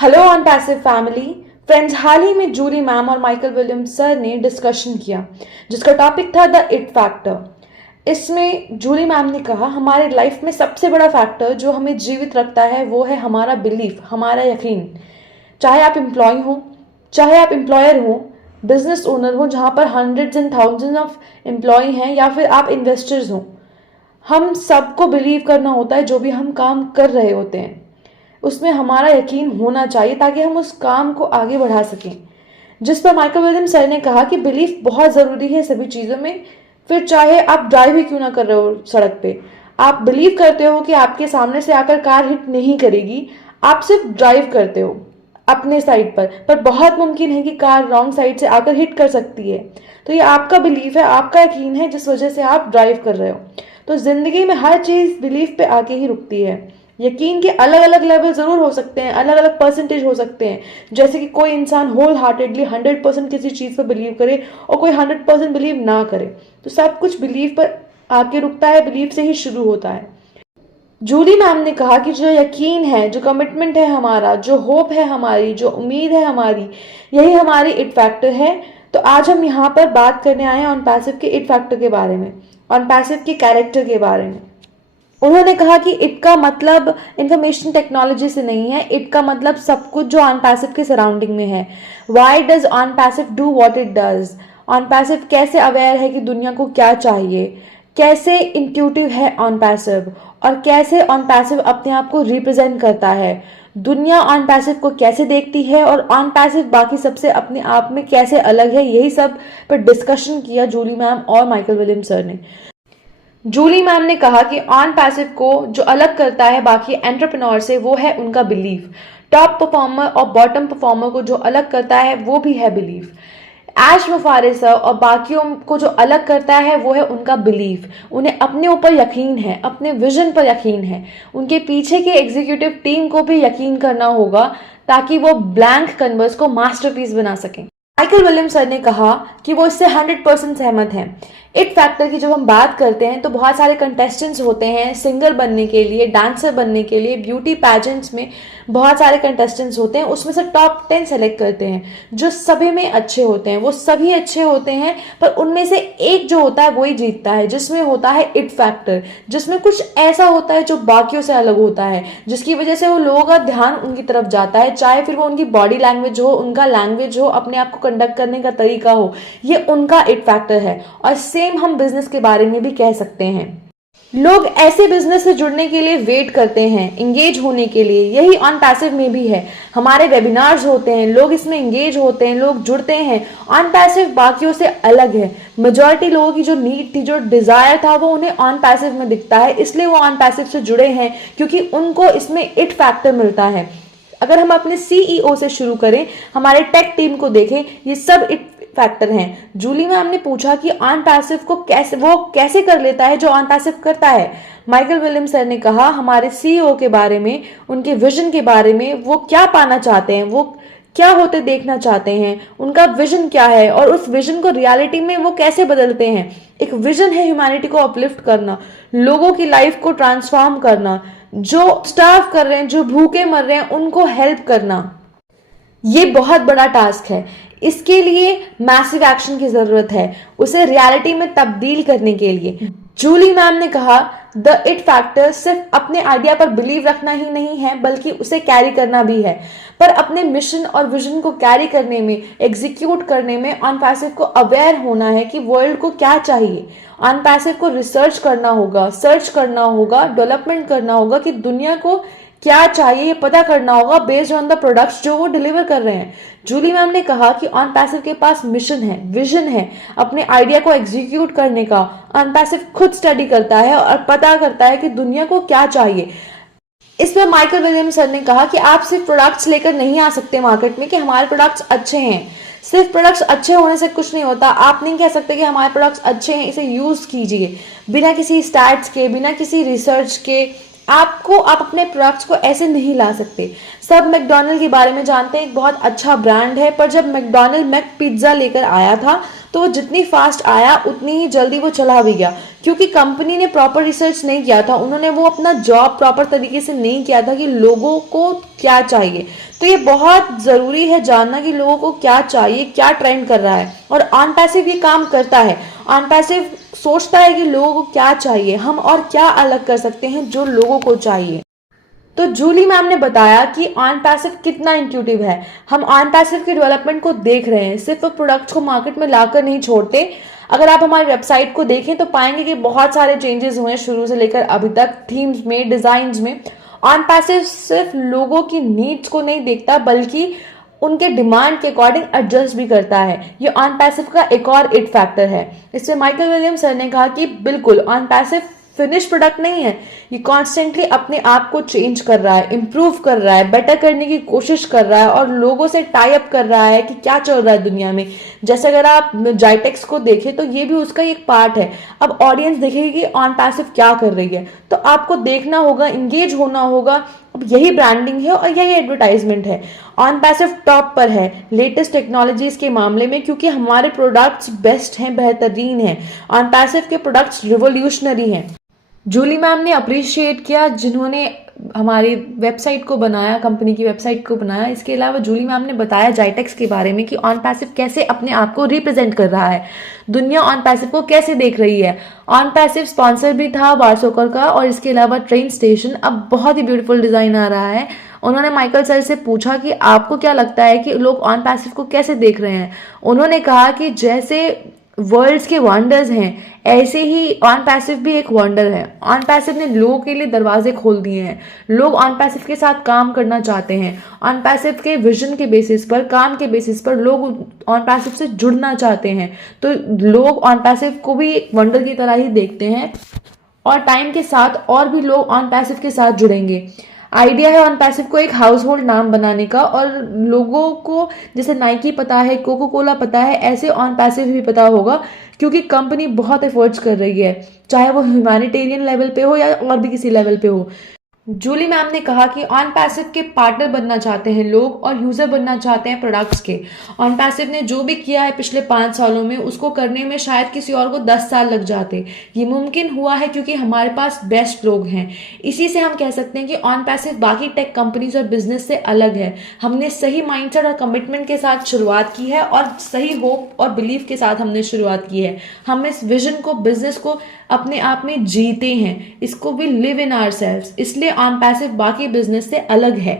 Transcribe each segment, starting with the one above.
Hello on passive family friends. हाल ही में जूली मैम और माइकल विलियम्स सर ने डिस्कशन किया जिसका टॉपिक था द इट फैक्टर। इसमें जूली मैम ने कहा हमारे लाइफ में सबसे बड़ा फैक्टर जो हमें जीवित रखता है वो है हमारा बिलीफ, हमारा यकीन। चाहे आप एम्प्लॉय हो, चाहे आप एम्प्लॉयर हो, बिजनेस ओनर हो जहाँ पर hundreds and thousands of employ हैं, या फिर आप इन्वेस्टर्स हो, हम सबको बिलीव करना होता है जो भी हम काम कर रहे होते हैं उसमें हमारा यकीन होना चाहिए ताकि हम उस काम को आगे बढ़ा सकें। जिस पर माइकल विलियम्स सर ने कहा कि बिलीफ बहुत ज़रूरी है सभी चीज़ों में। फिर चाहे आप ड्राइव ही क्यों ना कर रहे हो सड़क पे, आप बिलीव करते हो कि आपके सामने से आकर कार हिट नहीं करेगी, आप सिर्फ ड्राइव करते हो अपने साइड पर बहुत मुमकिन है कि कार रॉन्ग साइड से आकर हिट कर सकती है। तो ये आपका बिलीफ है, आपका यकीन है जिस वजह से आप ड्राइव कर रहे हो। तो जिंदगी में हर चीज़ बिलीफ पे आके ही रुकती है। यकीन के अलग अलग लेवल जरूर हो सकते हैं, अलग अलग परसेंटेज हो सकते हैं। जैसे कि कोई इंसान होल हार्टेडली 100% किसी चीज़ पर बिलीव करे और कोई 100% बिलीव ना करे। तो सब कुछ बिलीव पर आके रुकता है, बिलीव से ही शुरू होता है। जूली मैम ने कहा कि जो यकीन है, जो कमिटमेंट है हमारा, जो होप है हमारी, जो उम्मीद है हमारी, यही हमारी इट फैक्टर है। तो आज हम यहाँ पर बात करने आए हैं ऑन पैसिव के इट फैक्टर के बारे में, ऑन पैसिव के कैरेक्टर के बारे में। उन्होंने कहा कि इट का मतलब इंफॉर्मेशन टेक्नोलॉजी से नहीं है, इट का मतलब सब कुछ जो ऑन पैसिव के सराउंडिंग में है। Why does on passive do what it does? On passive कैसे अवेयर है कि दुनिया को क्या चाहिए, कैसे इंट्यूटिव है ऑन पैसिव, और कैसे ऑन पैसिव अपने आप को रिप्रेजेंट करता है, दुनिया ऑन पैसिव को कैसे देखती है, और ऑन पैसिव बाकी सबसे अपने आप में कैसे अलग है। यही सब पर डिस्कशन किया जूली मैम और माइकल विलियम्स सर ने। जूली मैम ने कहा कि ऑन पैसिव को जो अलग करता है बाकी एंटरप्रेन्योर से वो है उनका बिलीफ। टॉप परफॉर्मर और बॉटम परफॉर्मर को जो अलग करता है वो भी है बिलीफ। ऐश मुफारे सर और बाकियों को जो अलग करता है वो है उनका बिलीफ। उन्हें अपने ऊपर यकीन है, अपने विजन पर यकीन है। उनके पीछे के एग्जीक्यूटिव टीम को भी यकीन करना होगा ताकि वो ब्लैंक कैनवस को मास्टरपीस बना सकें। माइकल विलियम्स सर ने कहा कि वो इससे 100% सहमत हैं। इट फैक्टर की जब हम बात करते हैं तो बहुत सारे कंटेस्टेंट्स होते हैं सिंगर बनने के लिए, डांसर बनने के लिए, ब्यूटी पैजेंट्स में बहुत सारे कंटेस्टेंट्स होते हैं। उसमें से टॉप 10 सेलेक्ट करते हैं जो सभी में अच्छे होते हैं। वो सभी अच्छे होते हैं पर उनमें से एक जो होता है वही जीतता है, जिसमें होता है इट फैक्टर, जिसमें कुछ ऐसा होता है जो बाकियों से अलग होता है, जिसकी वजह से वो लोगों का ध्यान उनकी तरफ जाता है। चाहे फिर वो उनकी बॉडी लैंग्वेज हो, उनका लैंग्वेज हो, अपने आप को कंडक्ट करने का तरीका हो, ये उनका इट फैक्टर है। और सेम हम बिजनेस के बारे में भी कह सकते हैं। लोग ऐसे बिजनेस से जुड़ने के लिए वेट करते हैं, इंगेज होने के लिए। यही ऑन पैसिव में भी है। हमारे वेबिनार्स होते हैं, लोग इसमें इंगेज होते हैं, लोग जुड़ते हैं। ऑन पैसिव बाकियों से अलग है। मेजॉरिटी लोगों की जो नीड थी, जो डिजायर था, वो उन्हें ऑन पैसिव में दिखता है, इसलिए वो ऑन पैसिव से जुड़े हैं क्योंकि उनको इसमें इट फैक्टर मिलता है। अगर हम अपने सीईओ से शुरू करें, हमारे टेक टीम को देखें, ये सब इट फैक्टर हैं। जूली मैम ने पूछा कि ऑन पैसिव को कैसे कर लेता है जो ऑन पैसिव करता है। माइकल विलियम्स सर ने कहा हमारे सीईओ के बारे में, उनके विजन के बारे में, वो क्या पाना चाहते हैं, वो क्या होते देखना चाहते हैं, उनका विजन क्या है और उस विजन को रियलिटी में वो कैसे बदलते हैं। एक विजन है ह्यूमैनिटी को अपलिफ्ट करना, लोगों की लाइफ को ट्रांसफॉर्म करना, जो स्टार्व कर रहे हैं, जो भूखे मर रहे हैं, उनको हेल्प करना। ये बहुत बड़ा टास्क है। इसके लिए मैसिव एक्शन की जरूरत है, उसे रियलिटी में तब्दील करने के लिए। जूली मैम ने कहा द इट फैक्टर सिर्फ अपने आइडिया पर बिलीव रखना ही नहीं है बल्कि उसे कैरी करना भी है। पर अपने मिशन और विजन को कैरी करने में, एग्जीक्यूट करने में ऑन पैसिव को अवेयर होना है कि वर्ल्ड को क्या चाहिए। ऑन पैसिव को रिसर्च करना होगा, सर्च करना होगा, डेवलपमेंट करना होगा कि दुनिया को क्या चाहिए, ये पता करना होगा बेस्ड ऑन द प्रोडक्ट्स जो वो डिलीवर कर रहे हैं। जूली मैम ने कहा कि ऑन पैसिव के पास मिशन है, विजन है अपने आइडिया को एग्जीक्यूट करने का। ऑन पैसिव खुद स्टडी करता है और पता करता है कि दुनिया को क्या चाहिए। इस पर माइकल विलियम्स सर ने कहा कि आप सिर्फ प्रोडक्ट्स लेकर नहीं आ सकते मार्केट में कि हमारे प्रोडक्ट्स अच्छे हैं। सिर्फ प्रोडक्ट्स अच्छे होने से कुछ नहीं होता। आप नहीं कह सकते कि हमारे प्रोडक्ट्स अच्छे हैं, इसे यूज कीजिए बिना किसी स्टैट्स के, बिना किसी रिसर्च के। आप अपने प्रोडक्ट्स को ऐसे नहीं ला सकते। सब मैकडॉनल्ड के बारे में जानते हैं, एक बहुत अच्छा ब्रांड है, पर जब मैकडॉनल्ड मैक पिज्जा लेकर आया था तो वो जितनी फास्ट आया उतनी ही जल्दी वो चला भी गया क्योंकि कंपनी ने प्रॉपर रिसर्च नहीं किया था, उन्होंने वो अपना जॉब प्रॉपर तरीके से नहीं किया था कि लोगों को क्या चाहिए। तो ये बहुत ज़रूरी है जानना कि लोगों को क्या चाहिए, क्या ट्रेंड कर रहा है। और ऑन पैसिव ये काम करता है। ऑन पैसिव सोचता है कि लोगों को क्या चाहिए, हम और क्या अलग कर सकते हैं जो लोगों को चाहिए। तो जूली मैम ने बताया कि ऑन पैसिव कितना इंट्यूटिव है। हम ऑन पैसिव के डेवलपमेंट को देख रहे हैं, सिर्फ प्रोडक्ट्स को मार्केट में लाकर नहीं छोड़ते। अगर आप हमारी वेबसाइट को देखें तो पाएंगे कि बहुत सारे चेंजेस हुए हैं शुरू से लेकर अभी तक, थीम्स में, डिजाइन्स में। ऑन पैसिव सिर्फ लोगों की नीड्स को नहीं देखता बल्कि उनके डिमांड के अकॉर्डिंग एडजस्ट भी करता है। ये ऑन पैसिव का एक और इट फैक्टर है। इसमें माइकल विलियम्स सर ने कहा कि बिल्कुल ऑन पैसिव फिनिश प्रोडक्ट नहीं है, ये कॉन्स्टेंटली अपने आप को चेंज कर रहा है, इंप्रूव कर रहा है, बेटर करने की कोशिश कर रहा है और लोगों से टाई अप कर रहा है कि क्या चल रहा है दुनिया में। जैसे अगर आप जाइटेक्स को देखें तो ये भी उसका एक पार्ट है। अब ऑडियंस देखेगी कि ऑन पैसिव क्या कर रही है, तो आपको देखना होगा, इंगेज होना होगा। अब यही ब्रांडिंग है और यही एडवर्टाइजमेंट है। ऑन पैसिव टॉप पर है लेटेस्ट टेक्नोलॉजीज के मामले में, क्योंकि हमारे प्रोडक्ट्स बेस्ट हैं, बेहतरीन हैं। ऑन पैसिव के प्रोडक्ट्स रिवोल्यूशनरी हैं। जूली मैम ने अप्रिशिएट किया जिन्होंने हमारी वेबसाइट को बनाया, कंपनी की वेबसाइट को बनाया। इसके अलावा जूली मैम ने बताया जाइटेक्स के बारे में कि ऑन पैसिव कैसे अपने आप को रिप्रेजेंट कर रहा है, दुनिया ऑन पैसिव को कैसे देख रही है। ऑन पैसिव स्पॉन्सर भी था वारसोकर का, और इसके अलावा ट्रेन स्टेशन अब बहुत ही ब्यूटीफुल डिजाइन आ रहा है। उन्होंने माइकल सर से पूछा कि आपको क्या लगता है कि लोग ऑन पैसिव को कैसे देख रहे हैं। उन्होंने कहा कि जैसे वर्ल्ड्स के वंडर्स हैं ऐसे ही ऑन पैसिव भी एक वंडर है। ऑन पैसिव ने लोगों के लिए दरवाजे खोल दिए हैं। लोग ऑन पैसिव के साथ काम करना चाहते हैं। ऑन पैसिव के विजन के बेसिस पर, काम के बेसिस पर लोग ऑन पैसिव से जुड़ना चाहते हैं। तो लोग ऑन पैसिव को भी एक वंडर की तरह ही देखते हैं और टाइम के साथ और भी लोग ऑन पैसिव के साथ जुड़ेंगे। आइडिया है ऑन पैसिव को एक हाउस होल्ड नाम बनाने का, और लोगों को जैसे नाइकी पता है, कोको कोला पता है, ऐसे ऑन पैसिव भी पता होगा, क्योंकि कंपनी बहुत एफर्ट्स कर रही है, चाहे वो ह्यूमैनिटेरियन लेवल पे हो या और भी किसी लेवल पे हो। जूली मैम ने कहा कि ऑन पैसिव के पार्टनर बनना चाहते हैं लोग और यूजर बनना चाहते हैं प्रोडक्ट्स के। ऑन पैसिव ने जो भी किया है पिछले 5 सालों में, उसको करने में शायद किसी और को 10 साल लग जाते। ये मुमकिन हुआ है क्योंकि हमारे पास बेस्ट लोग हैं। इसी से हम कह सकते हैं कि ऑन पैसिव बाकी टेक कंपनीज और बिजनेस से अलग है। हमने सही माइंडसेट और कमिटमेंट के साथ शुरुआत की है और सही होप और बिलीफ के साथ हमने शुरुआत की है। हम इस विजन को, बिजनेस को अपने आप में जीते हैं, इसको भी लिव इन आवरसेल्व्स। इसलिए ऑन पैसिव बाकी बिजनेस से अलग है।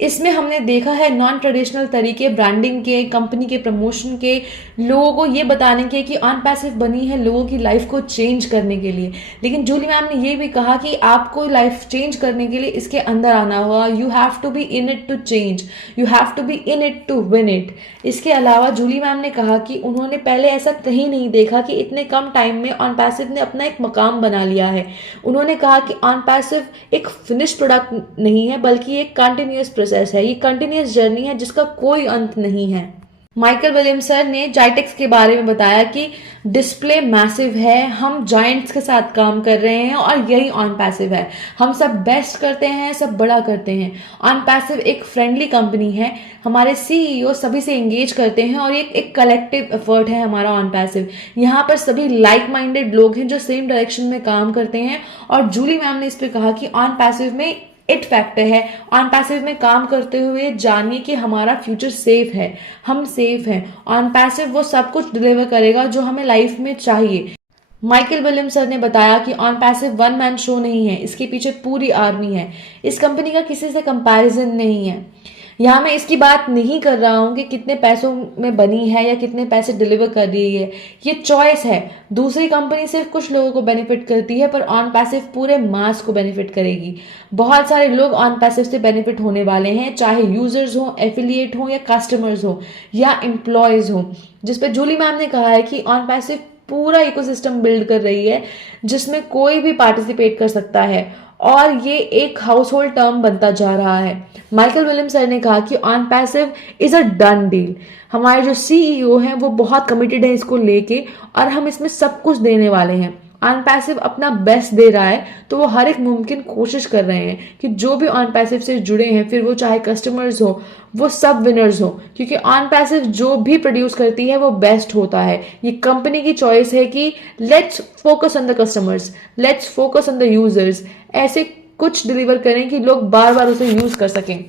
इसमें हमने देखा है नॉन ट्रेडिशनल तरीके ब्रांडिंग के, कंपनी के प्रमोशन के, लोगों को ये बताने के कि ऑन पैसिव बनी है लोगों की लाइफ को चेंज करने के लिए। लेकिन जूली मैम ने ये भी कहा कि आपको लाइफ चेंज करने के लिए इसके अंदर आना होगा। You have to be in it to change, you have to be in it to win it. इसके अलावा जूली मैम ने कहा कि उन्होंने पहले ऐसा कहीं नहीं देखा कि इतने कम टाइम में ऑन पैसिव ने अपना एक मकाम बना लिया है। उन्होंने कहा कि ऑन पैसिव एक फिनिश प्रोडक्ट नहीं है बल्कि एक कंटिन्यूअस प्रोसेस है, ये कंटिन्यूअस जर्नी है जिसका कोई अंत नहीं है। माइकल विलियम्स सर ने जाइटेक्स के बारे में बताया कि डिस्प्ले मैसिव है, हम जायंट्स के साथ काम कर रहे हैं और यही ऑन पैसिव है। हम सब बेस्ट करते हैं, सब बड़ा करते हैं। ऑन पैसिव एक फ्रेंडली कंपनी है, हमारे सीईओ सभी से एंगेज करते हैं और एक कलेक्टिव एफर्ट है हमारा ऑन पैसिव। यहाँ पर सभी लाइक माइंडेड लोग हैं जो सेम डायरेक्शन में काम करते हैं। और जूली मैम ने इस पर कहा कि ऑन पैसिव में इट फैक्टर है। ऑन पैसिव में काम करते हुए जानिए कि हमारा फ्यूचर सेफ है, हम सेफ हैं। ऑन पैसिव वो सब कुछ डिलीवर करेगा जो हमें लाइफ में चाहिए। माइकल विलियम्स सर ने बताया कि on passive one man show नहीं है, इसके पीछे पूरी आर्मी है। इस कंपनी का किसी से कंपैरिजन नहीं है। यहाँ मैं इसकी बात नहीं कर रहा हूँ कि कितने पैसों में बनी है या कितने पैसे डिलीवर कर रही है, ये चॉइस है। दूसरी कंपनी सिर्फ कुछ लोगों को बेनिफिट करती है, पर ऑन पैसिव पूरे मास को बेनिफिट करेगी। बहुत सारे लोग ऑन पैसिव से बेनिफिट होने वाले हैं, चाहे यूजर्स हो, एफिलिएट हो या कस्टमर्स हो या एम्प्लॉयज हो। जिसपे जूली मैम ने कहा है कि ऑन पैसिव पूरा इकोसिस्टम बिल्ड कर रही है जिसमें कोई भी पार्टिसिपेट कर सकता है और ये एक हाउस होल्ड टर्म बनता जा रहा है। माइकल विलियम्स सर ने कहा कि on passive is a done deal. हमारे जो सीईओ हैं वो बहुत कमिटेड है इसको लेके और हम इसमें सब कुछ देने वाले हैं। ऑन पैसिव अपना बेस्ट दे रहा है तो वो हर एक मुमकिन कोशिश कर रहे हैं कि जो भी ऑन पैसिव से जुड़े हैं, फिर वो चाहे कस्टमर्स हो, वो सब विनर्स हो, क्योंकि ऑन पैसिव जो भी प्रोड्यूस करती है वो बेस्ट होता है। ये कंपनी की चॉइस है कि let's focus on the customers, let's focus on the users, ऐसे कुछ डिलीवर करें कि लोग बार बार उसे यूज कर सकें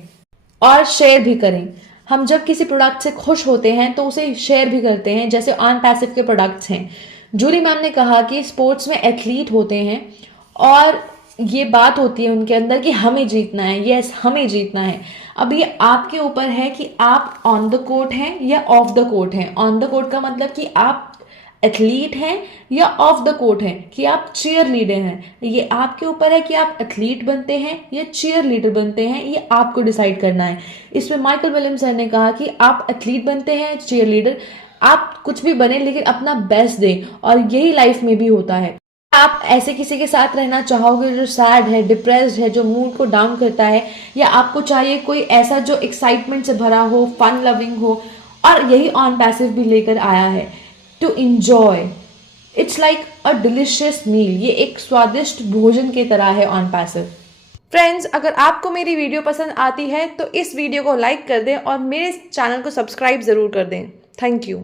और शेयर भी करें। हम जब किसी प्रोडक्ट से खुश होते हैं तो उसे शेयर भी करते हैं, जैसे ऑन पैसिव के प्रोडक्ट्स हैं। जूली मैम ने कहा कि स्पोर्ट्स में एथलीट होते हैं और ये बात होती है उनके अंदर कि हमें जीतना है, यस हमें जीतना है। अब ये आपके ऊपर है कि आप ऑन द कोर्ट हैं या ऑफ द कोर्ट हैं। ऑन द कोर्ट का मतलब कि आप एथलीट हैं या ऑफ द कोर्ट हैं कि आप चीयर लीडर हैं। ये आपके ऊपर है कि आप एथलीट बनते हैं या चीयर लीडर बनते हैं, ये आपको डिसाइड करना है। इसमें माइकल विलियम्स सर ने कहा कि आप एथलीट बनते हैं, चीयर लीडर, आप कुछ भी बने लेकिन अपना बेस्ट दें, और यही लाइफ में भी होता है। आप ऐसे किसी के साथ रहना चाहोगे जो सैड है, डिप्रेस्ड है, जो मूड को डाउन करता है, या आपको चाहिए कोई ऐसा जो एक्साइटमेंट से भरा हो, फन लविंग हो, और यही ऑन पैसिव भी लेकर आया है to enjoy. It's like a delicious meal, ये एक स्वादिष्ट भोजन की तरह है ऑन पैसिव। फ्रेंड्स, अगर आपको मेरी वीडियो पसंद आती है तो इस वीडियो को लाइक कर दें और मेरे चैनल को सब्सक्राइब ज़रूर कर दें। Thank you.